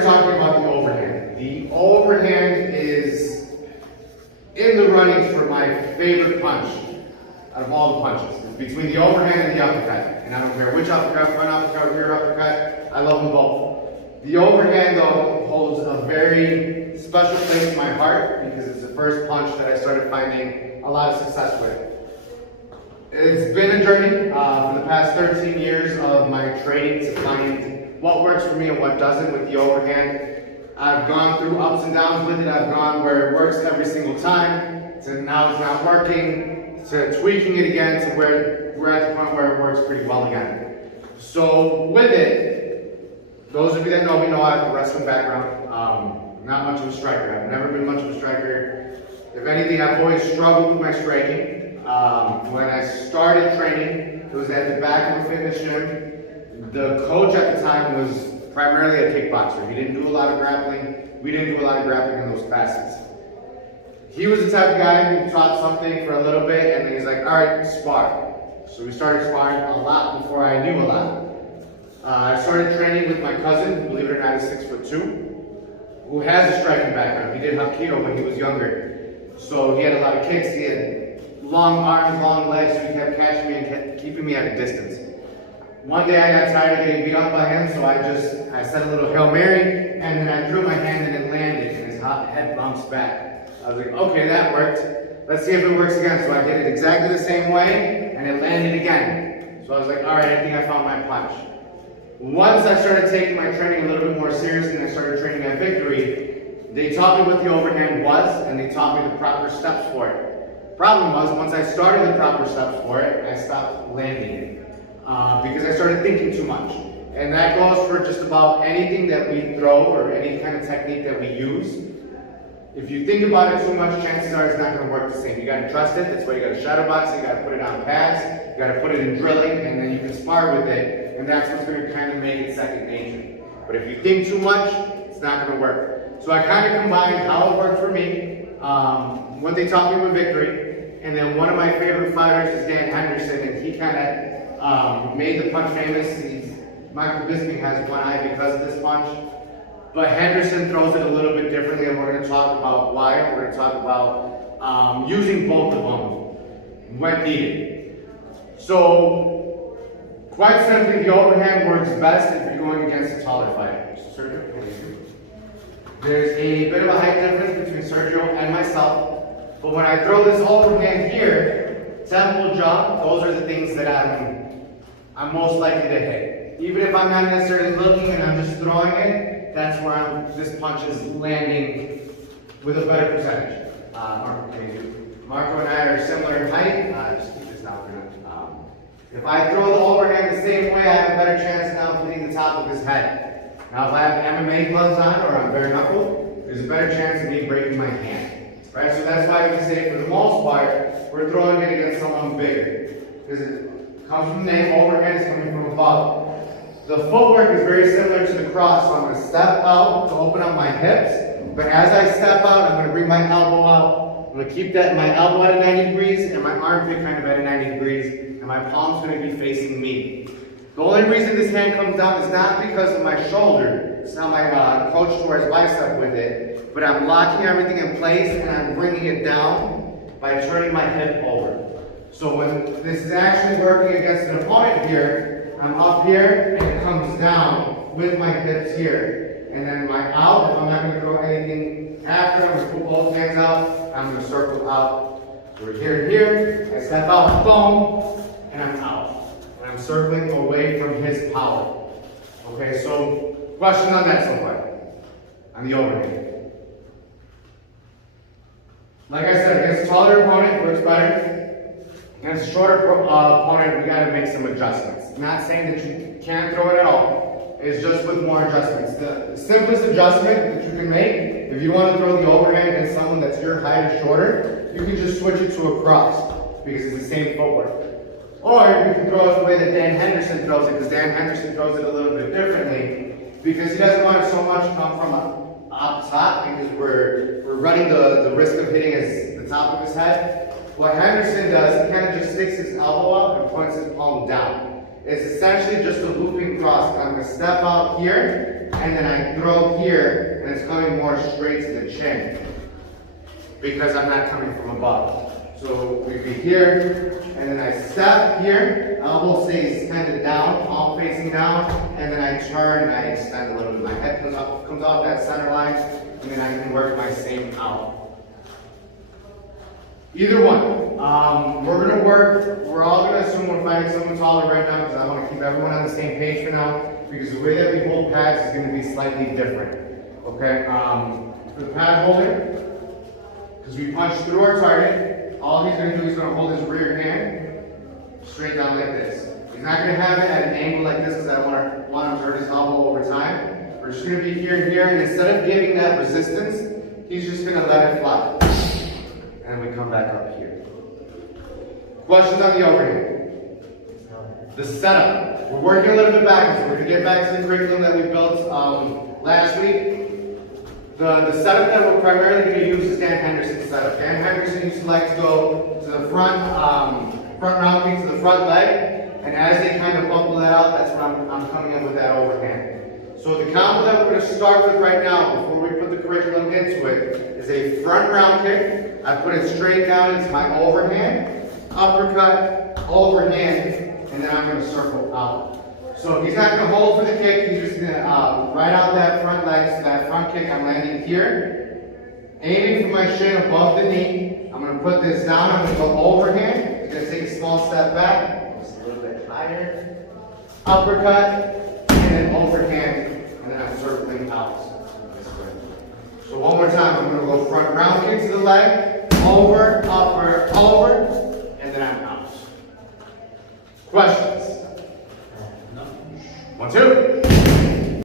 started talking about the overhand. The overhand is in the running for my favorite punch out of all the punches. It's between the overhand and the uppercut. And I don't care which uppercut, front uppercut, rear uppercut, I love them both. The overhand though holds a very special place in my heart because it's the first punch that I started finding a lot of success with. It's been a journey for the past 13 years of my training to find what works for me and what doesn't with the overhand. I've gone through ups and downs with it. I've gone where it works every single time, to now it's not working, to tweaking it again, to where we're at the point where it works pretty well again. So with it, those of you that know me know I have a wrestling background. Not much of a striker. I've never been much of a striker. If anything, I've always struggled with my striking. When I started training, it was at the back of a fitness gym. The coach at the time was primarily a kickboxer. He didn't do a lot of grappling. We didn't do a lot of grappling in those classes. He was the type of guy who taught something for a little bit and then he's like, all right, spar. So we started sparring a lot before I knew a lot. I started training with my cousin, who, believe it or not, is 6'2", who has a striking background. He did Hapkido when he was younger. So he had a lot of kicks. He had long arms, long legs, so he kept catching me and kept keeping me at a distance. One day I got tired of getting beat up by him, so I said a little Hail Mary, and then I threw my hand and it landed, and his head bounced back. I was like, okay, that worked. Let's see if it works again. So I did it exactly the same way, and it landed again. So I was like, all right, I think I found my punch. Once I started taking my training a little bit more seriously and I started training at Victory, they taught me what the overhand was, and they taught me the proper steps for it. Problem was, once I started the proper steps for it, I stopped landing it. Because I started thinking too much. And that goes for just about anything that we throw or any kind of technique that we use. If you think about it too much, chances are it's not going to work the same. You got to trust it. That's why you got to shadow box it. You got to put it on pads. You got to put it in drilling, and then you can spar with it. And that's what's going to kind of make it second nature. But if you think too much, it's not going to work. So I kind of combined how it worked for me, what they taught me with Victory, and then one of my favorite fighters is Dan Henderson, and he kind of made the punch famous. Michael Bisping has one eye because of this punch. But Henderson throws it a little bit differently, and we're going to talk about why. We're going to talk about using both of them when needed. So, quite simply, the overhand works best if you're going against a taller fighter. There's a bit of a height difference between Sergio and myself, but when I throw this overhand here, temple, jaw, those are the things that I'm most likely to hit. Even if I'm not necessarily looking and I'm just throwing it, that's where this punch is landing with a better percentage. Marco and I are similar in height. Just keep this down for now. If I throw the overhand the same way, I have a better chance now of hitting the top of his head. Now if I have MMA gloves on or I'm bare knuckle, there's a better chance of me breaking my hand. Right? So that's why we say for the most part, we're throwing it against someone bigger. Because it comes from the name, overhand is coming from above. The footwork is very similar to the cross, so I'm going to step out to open up my hips, but as I step out, I'm going to bring my elbow out. I'm going to keep my elbow at 90 degrees and my armpit kind of at 90 degrees, and my palm's going to be facing me. The only reason this hand comes down is not because of my shoulder. It's not my approach towards bicep with it, but I'm locking everything in place and I'm bringing it down by turning my hip over. So when this is actually working against an opponent here, I'm up here and it comes down with my hips here. And then my out, if I'm not going to throw anything after, I'm going to put both hands out, I'm going to circle out. So we're here, I step out, boom, and I'm out. And I'm circling away from his power. Okay, so question on that so far, on the overhand. Like I said, against a taller opponent, it works better. Against a shorter opponent, we got to make some adjustments. Not saying that you can't throw it at all. It's just with more adjustments. The simplest adjustment that you can make, if you want to throw the overhand against someone that's your height or shorter, you can just switch it to a cross because it's the same footwork. Or you can throw it the way that Dan Henderson throws it, because Dan Henderson throws it a little bit differently because he doesn't want it so much to come from up top because we're running the risk of hitting the top of his head. What Henderson does, he kind of just sticks his elbow up and points his palm down. It's essentially just a looping cross. I'm going to step out here, and and then I throw here, and it's coming more straight to the chin because I'm not coming from above. So we'd be here, and then I step here, elbow stays kind of down, palm facing down, and then I turn and I extend a little bit. My head comes off that center line, and then I can work my same out. Either one. We're going to work, we're all going to assume we're fighting someone taller right now because I want to keep everyone on the same page for now, because the way that we hold pads is going to be slightly different. Okay? For the pad holder, because we punch through our target, all he's going to do is going to hold his rear hand straight down like this. He's not going to have it at an angle like this because I don't want him to hurt his elbow over time. We're just going to be here and here, and instead of giving that resistance, he's just going to let it fly. And we come back up here. Questions on the overhand? The setup. We're working a little bit backwards. We're going to get back to the curriculum that we built last week. The setup that we're primarily going to use is Dan Henderson's setup. Dan Henderson used to like to go to the front round kick to the front leg, and as they kind of bubble that out, that's when I'm coming in with that overhand. So the combo that we're going to start with right now, before we put the curriculum into it, is a front round kick. I put it straight down into my overhand, uppercut, overhand, and then I'm going to circle out. So he's not going to hold for the kick, he's just going to ride out that front leg, so that front kick I'm landing here, aiming for my shin above the knee. I'm going to put this down, I'm going to go overhand, I'm going to take a small step back, just a little bit higher, uppercut, and then overhand, and then I'm circling out. So one more time, I'm going to go front round kick to the leg,